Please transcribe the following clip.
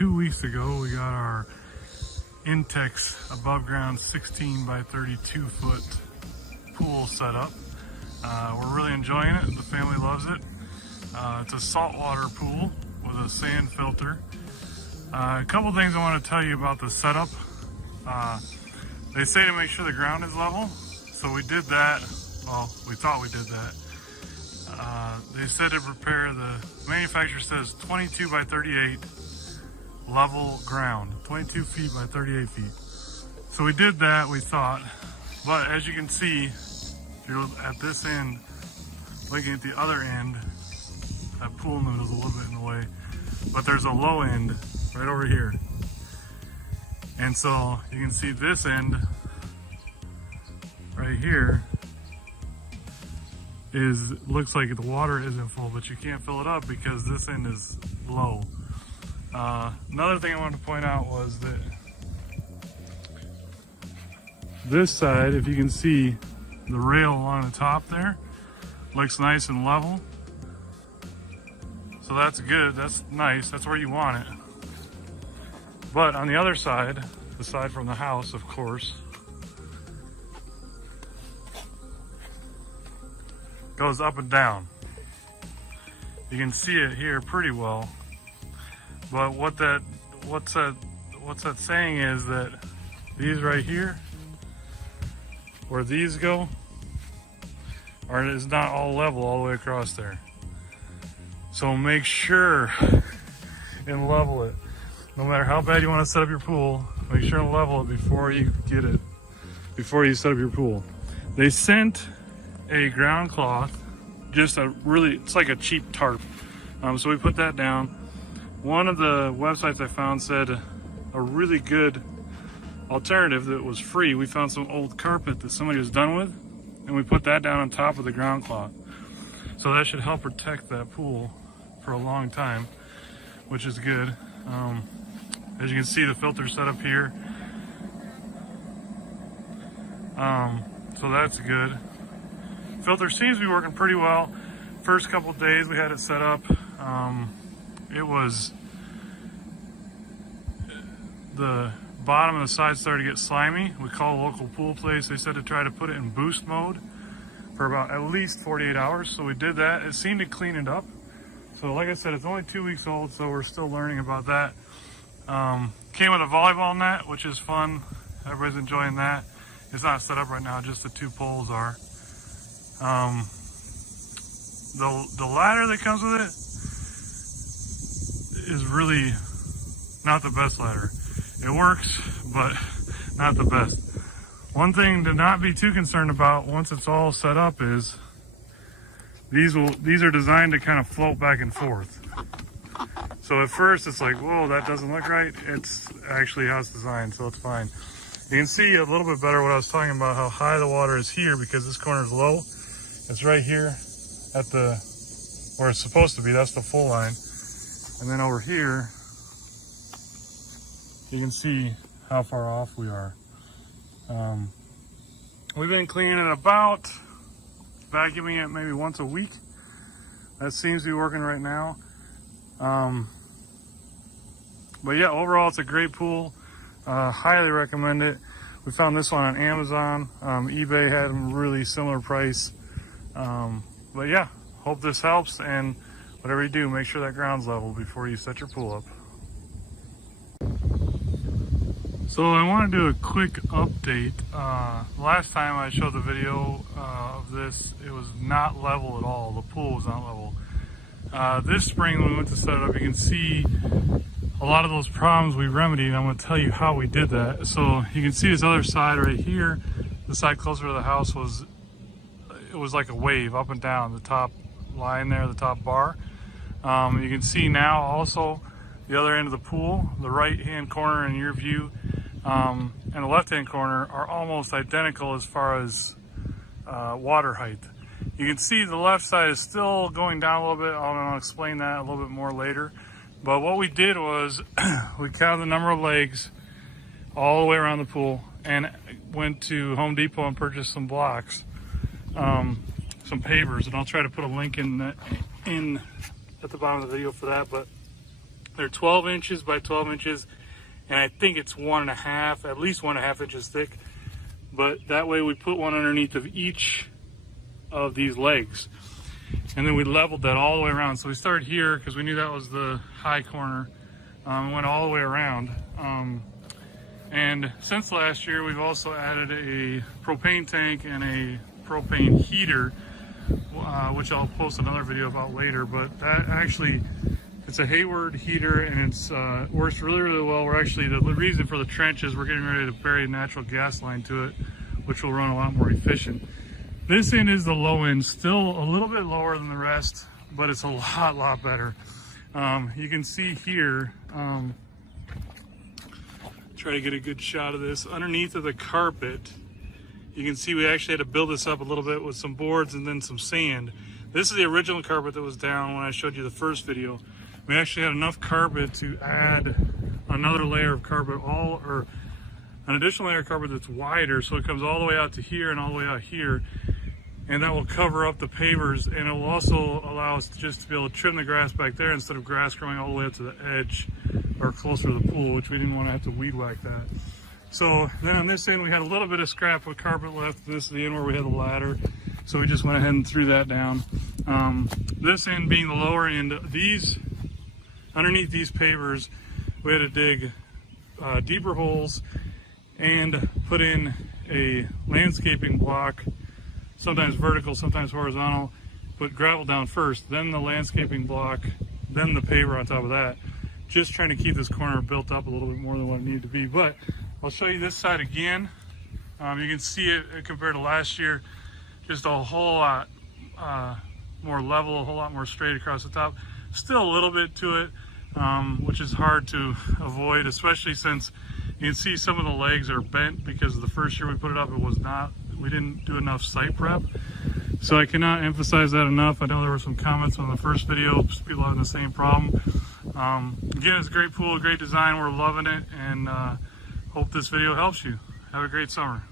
2 weeks ago, we got our Intex above ground 16 by 32 foot pool set up. We're really enjoying it. The family loves it. It's a saltwater pool with a sand filter. A couple things I want to tell you about the setup. They say to make sure the ground is level, so we did that. Well, we thought we did that. They said to prepare, the manufacturer says 22 by 38 level ground, 22 feet by 38 feet. So we did that, we thought, but as you can see, if you're at this end, looking at the other end, that pool noodle's a little bit in the way, but there's a low end right over here. And so you can see this end right here looks like the water isn't full, but you can't fill it up because this end is low. Another thing I wanted to point out was that this side, if you can see the rail along the top there, looks nice and level. So that's good, that's nice, that's where you want it. But on the other side, aside from the house, of course, goes up and down. You can see it here pretty well. But what's that saying is that these right here, where these go, is not all level all the way across there. So make sure and level it. No matter how bad you want to set up your pool, make sure and level it before you set up your pool. They sent a ground cloth, it's like a cheap tarp. So we put that down. One of the websites I found said a really good alternative that was free. We found some old carpet that somebody was done with, and we put that down on top of the ground cloth. So that should help protect that pool for a long time, which is good. As you can see, the filter's set up here. So that's good. Filter seems to be working pretty well. First couple days we had it set up, the bottom and the side started to get slimy. We called a local pool place. They said to try to put it in boost mode for about at least 48 hours. So we did that. It seemed to clean it up. So like I said, it's only 2 weeks old, so we're still learning about that. Came with a volleyball net, which is fun. Everybody's enjoying that. It's not set up right now, just the 2 poles are. The ladder that comes with it is really not the best ladder. It works, but not the best. One thing to not be too concerned about once it's all set up is these are designed to kind of float back and forth. So at first it's like, whoa, that doesn't look right. It's actually how it's designed, so it's fine. You can see a little bit better what I was talking about, how high the water is here because this corner is low. It's right here at where it's supposed to be. That's the full line. And then over here, you can see how far off we are. We've been cleaning it vacuuming it maybe once a week. That seems to be working right now. But yeah, overall it's a great pool. Highly recommend it. We found this one on Amazon. eBay had a really similar price. But yeah, hope this helps, and whatever you do, make sure that ground's level before you set your pool up. So I want to do a quick update. Last time I showed the video of this, it was not level at all. The pool was not level. This spring when we went to set it up, you can see a lot of those problems we remedied, and I'm going to tell you how we did that. So you can see this other side right here, the side closer to the house was like a wave up and down the top line there, the top bar. You can see now also the other end of the pool, the right hand corner in your view, and the left hand corner are almost identical as far as water height. You can see the left side is still going down a little bit. I'll explain that a little bit more later. But what we did was we counted the number of legs all the way around the pool and went to Home Depot and purchased some blocks, some pavers, and I'll try to put a link in at the bottom of the video for that. But They're 12 inches by 12 inches, and I think it's 1.5, at least 1.5 inches thick. But that way we put one underneath of each of these legs. And then we leveled that all the way around. So we started here because we knew that was the high corner. We went all the way around. And since last year, we've also added a propane tank and a propane heater, which I'll post another video about later. But that actually, it's a Hayward heater, and it's works really, really well. We're actually, the reason for the trench is we're getting ready to bury a natural gas line to it, which will run a lot more efficient. This end is the low end, still a little bit lower than the rest, but it's a lot better. You can see here, try to get a good shot of this. Underneath of the carpet, you can see we actually had to build this up a little bit with some boards and then some sand. This is the original carpet that was down when I showed you the first video. We actually had enough carpet to add another layer of carpet, or an additional layer of carpet that's wider, so it comes all the way out to here and all the way out here. And that will cover up the pavers, and it will also allow us just to be able to trim the grass back there instead of grass growing all the way up to the edge or closer to the pool, which we didn't want to have to weed whack that. So then on this end, we had a little bit of scrap of carpet left. This is the end where we had the ladder. So we just went ahead and threw that down. This end being the lower end, underneath these pavers, we had to dig deeper holes and put in a landscaping block, sometimes vertical, sometimes horizontal. Put gravel down first, then the landscaping block, then the paver on top of that. Just trying to keep this corner built up a little bit more than what it needed to be. But I'll show you this side again. You can see it compared to last year, just a whole lot more level, a whole lot more straight across the top. Still a little bit to it, which is hard to avoid, especially since you can see some of the legs are bent because the first year we put it up, we didn't do enough site prep. So I cannot emphasize that enough. I know there were some comments on the first video, people having the same problem. Again, it's a great pool, great design. We're loving it, and hope this video helps you. Have a great summer.